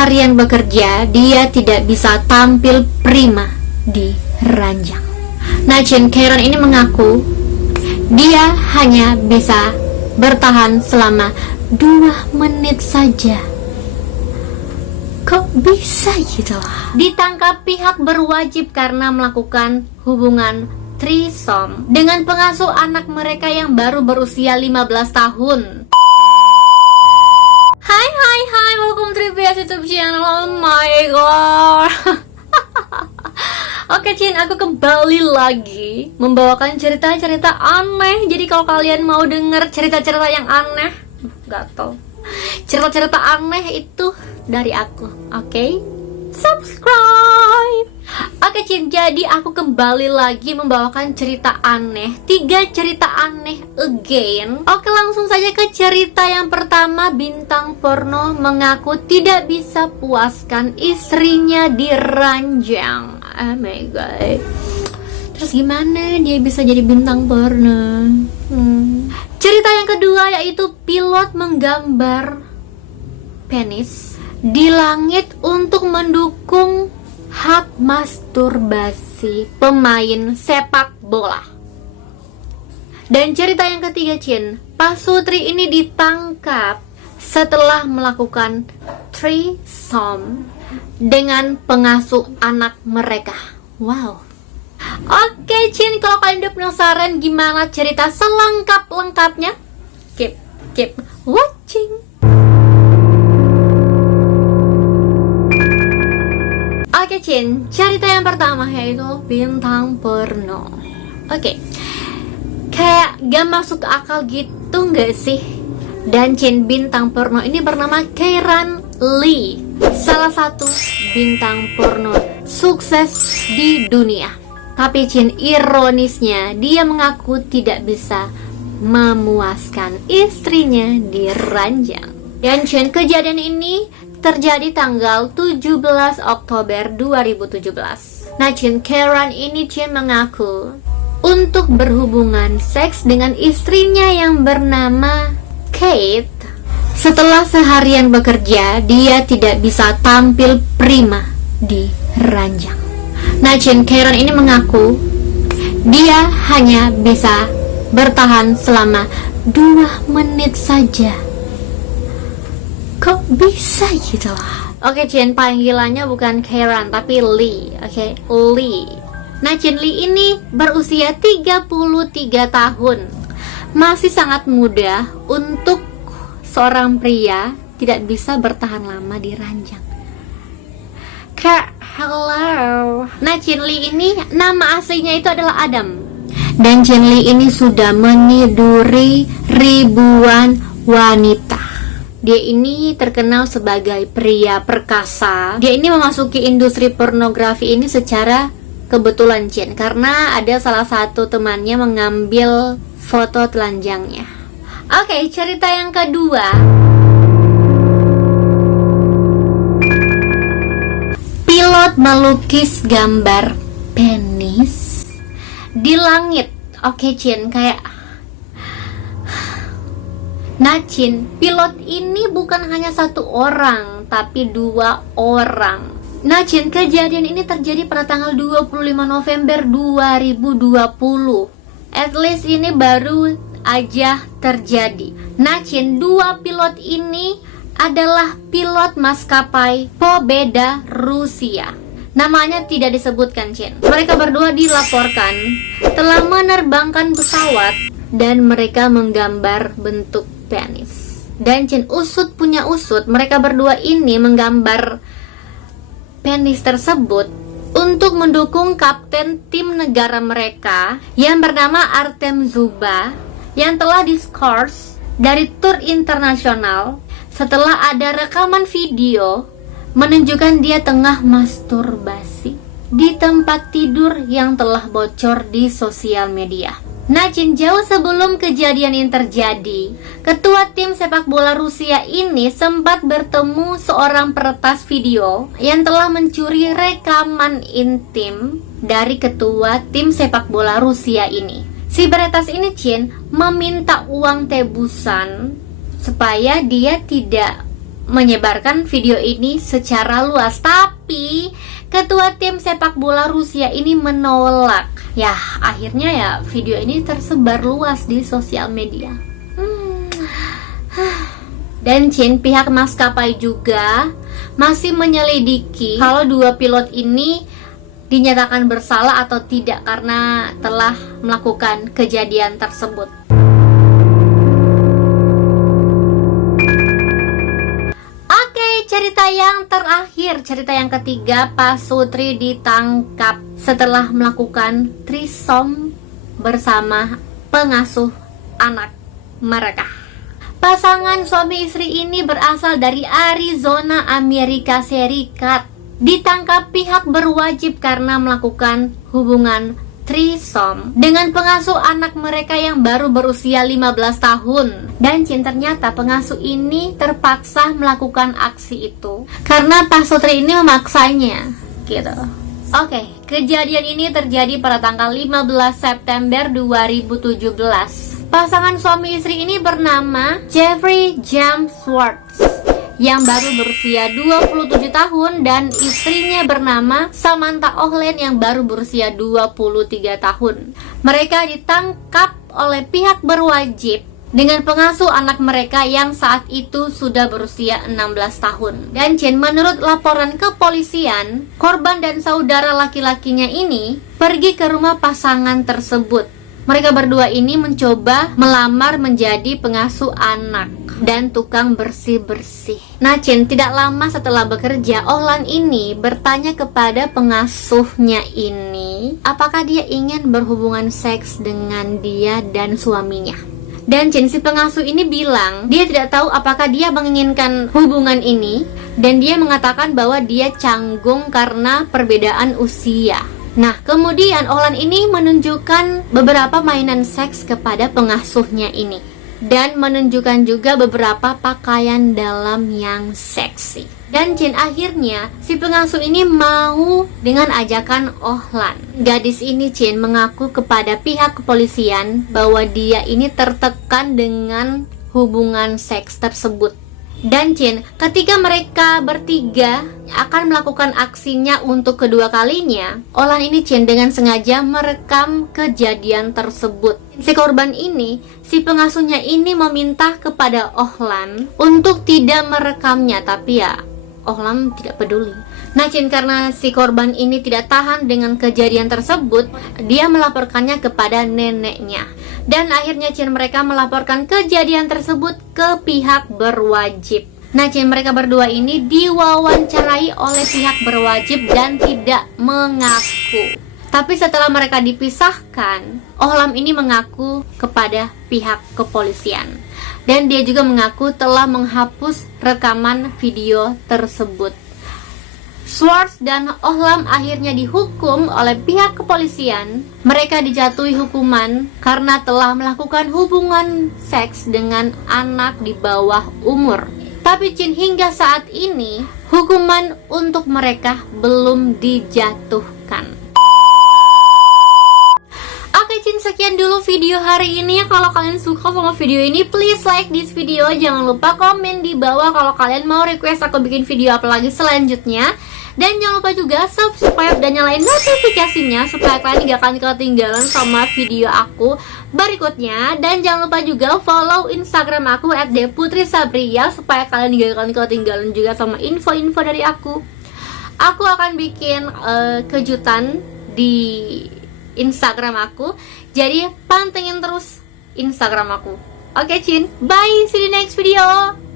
seharian bekerja, dia tidak bisa tampil prima di ranjang. Nah, Chin Karen ini mengaku dia hanya bisa bertahan selama 2 menit saja. Kok bisa gitu? Ditangkap pihak berwajib karena melakukan hubungan threesome dengan pengasuh anak mereka yang baru berusia 15 tahun. Hai, welcome to VS YouTube channel. Oh my god. Oke Chin, aku kembali lagi membawakan cerita-cerita aneh. Jadi kalau kalian mau denger cerita-cerita yang aneh, gatel, cerita-cerita aneh itu dari aku, oke? Subscribe. Oke Chin, jadi aku kembali lagi membawakan cerita aneh, 3 cerita aneh again. Oke, langsung saja ke cerita yang pertama. Bintang porno mengaku tidak bisa puaskan istrinya di ranjang. Oh my god. Terus gimana dia bisa jadi bintang porno? Cerita yang kedua yaitu pilot menggambar penis di langit untuk mendukung hak masturbasi pemain sepak bola. Dan cerita yang ketiga Chin, pasutri ini ditangkap setelah melakukan threesome dengan pengasuh anak mereka. Wow. Oke Chin, kalau kalian udah penasaran gimana cerita selengkap-lengkapnya, keep watching. Oke Chin, cerita yang pertama yaitu bintang porno. Oke, kayak gak masuk akal gitu gak sih? Dan Chin, bintang porno ini bernama Kieran Lee, salah satu bintang porno sukses di dunia. Tapi Chin, ironisnya dia mengaku tidak bisa memuaskan istrinya di ranjang. Dan Chin, kejadian ini terjadi tanggal 17 Oktober 2017. Nah Chin, Kieran ini Chin mengaku untuk berhubungan seks dengan istrinya yang bernama Kate. Setelah seharian bekerja, dia tidak bisa tampil prima di ranjang. Nah Chin, Kieran ini mengaku dia hanya bisa bertahan selama 2 menit saja. Kok bisa gitu? Oke Chin, panggilannya bukan Kieran tapi Lee. Oke, Lee. Nah Chin, Lee ini berusia 33 tahun. Masih sangat muda untuk seorang pria tidak bisa bertahan lama di ranjang. Hello. Nah Chin, Lee ini nama aslinya itu adalah Adam. Dan Chin, Lee ini sudah meniduri ribuan wanita. Dia ini terkenal sebagai pria perkasa. Dia ini memasuki industri pornografi ini secara kebetulan Chin, karena ada salah satu temannya mengambil foto telanjangnya. Oke, cerita yang kedua. Pilot melukis gambar penis di langit. Oke Chin, kayak Nah Chin, pilot ini bukan hanya 1 orang, tapi 2 orang. Nah Chin, kejadian ini terjadi pada tanggal 25 November 2020. At least ini baru aja terjadi. Nah Chin, 2 pilot ini adalah pilot maskapai Pobeda Rusia. Namanya tidak disebutkan Chin. Mereka berdua dilaporkan telah menerbangkan pesawat dan mereka menggambar bentuk penis. Dan Chin, usut punya usut, mereka berdua ini menggambar penis tersebut untuk mendukung kapten tim negara mereka yang bernama Artem Zuba yang telah diskors dari tur internasional setelah ada rekaman video menunjukkan dia tengah masturbasi di tempat tidur yang telah bocor di sosial media. Nah Chin, jauh sebelum kejadian ini terjadi, ketua tim sepak bola Rusia ini sempat bertemu seorang peretas video yang telah mencuri rekaman intim dari ketua tim sepak bola Rusia ini. Si peretas ini Chin meminta uang tebusan supaya dia tidak menyebarkan video ini secara luas. Tapi ketua tim sepak bola Rusia ini menolak. Ya, akhirnya ya video ini tersebar luas di sosial media. Dan Chin, pihak maskapai juga masih menyelidiki kalau dua pilot ini dinyatakan bersalah atau tidak karena telah melakukan kejadian tersebut. Oke, cerita yang terakhir, cerita yang ketiga, Pasutri ditangkap setelah melakukan threesome bersama pengasuh anak mereka. Pasangan suami istri ini berasal dari Arizona, Amerika Serikat. Ditangkap pihak berwajib karena melakukan hubungan threesome dengan pengasuh anak mereka yang baru berusia 15 tahun. Dan ternyata pengasuh ini terpaksa melakukan aksi itu karena Pasutri ini memaksanya, gitu. Oke, kejadian ini terjadi pada tanggal 15 September 2017. Pasangan suami istri ini bernama Jeffrey James Schwartz yang baru berusia 27 tahun dan istrinya bernama Samantha Ohlen yang baru berusia 23 tahun. Mereka ditangkap oleh pihak berwajib dengan pengasuh anak mereka yang saat itu sudah berusia 16 tahun. Dan menurut laporan kepolisian, korban dan saudara laki-lakinya ini pergi ke rumah pasangan tersebut. Mereka berdua ini mencoba melamar menjadi pengasuh anak dan tukang bersih-bersih. Nah, tidak lama setelah bekerja, Ohlan ini bertanya kepada pengasuhnya ini apakah dia ingin berhubungan seks dengan dia dan suaminya. Dan si pengasuh ini bilang dia tidak tahu apakah dia menginginkan hubungan ini, dan dia mengatakan bahwa dia canggung karena perbedaan usia. Nah, kemudian Ohlan ini menunjukkan beberapa mainan seks kepada pengasuhnya ini dan menunjukkan juga beberapa pakaian dalam yang seksi. Dan akhirnya si pengasuh ini mau dengan ajakan Ohlan. Gadis ini mengaku kepada pihak kepolisian bahwa dia ini tertekan dengan hubungan seks tersebut. Dan ketika mereka bertiga akan melakukan aksinya untuk kedua kalinya, Ohlan ini dengan sengaja merekam kejadian tersebut. Si korban ini, si pengasuhnya ini meminta kepada Ohlan untuk tidak merekamnya, tapi ya Ohlan tidak peduli. Nah, karena si korban ini tidak tahan dengan kejadian tersebut, dia melaporkannya kepada neneknya. Dan akhirnya mereka melaporkan kejadian tersebut ke pihak berwajib. Nah, mereka berdua ini diwawancarai oleh pihak berwajib dan tidak mengaku. Tapi setelah mereka dipisahkan, Ohlan ini mengaku kepada pihak kepolisian. Dan dia juga mengaku telah menghapus rekaman video tersebut. Schwartz dan Ohlan akhirnya dihukum oleh pihak kepolisian. Mereka dijatuhi hukuman karena telah melakukan hubungan seks dengan anak di bawah umur. Tapi hingga saat ini hukuman untuk mereka belum dijatuhkan. Oke, sekian dulu video hari ini. Kalau kalian suka sama video ini, please like this video. Jangan lupa komen di bawah kalau kalian mau request aku bikin video apa lagi selanjutnya. Dan jangan lupa juga subscribe dan nyalain notifikasinya supaya kalian gak akan ketinggalan sama video aku berikutnya. Dan jangan lupa juga follow Instagram aku @deputrisabria supaya kalian gak akan ketinggalan juga sama info-info dari aku. Aku akan bikin kejutan di Instagram aku, jadi pantengin terus Instagram aku. Oke, bye, see you next video.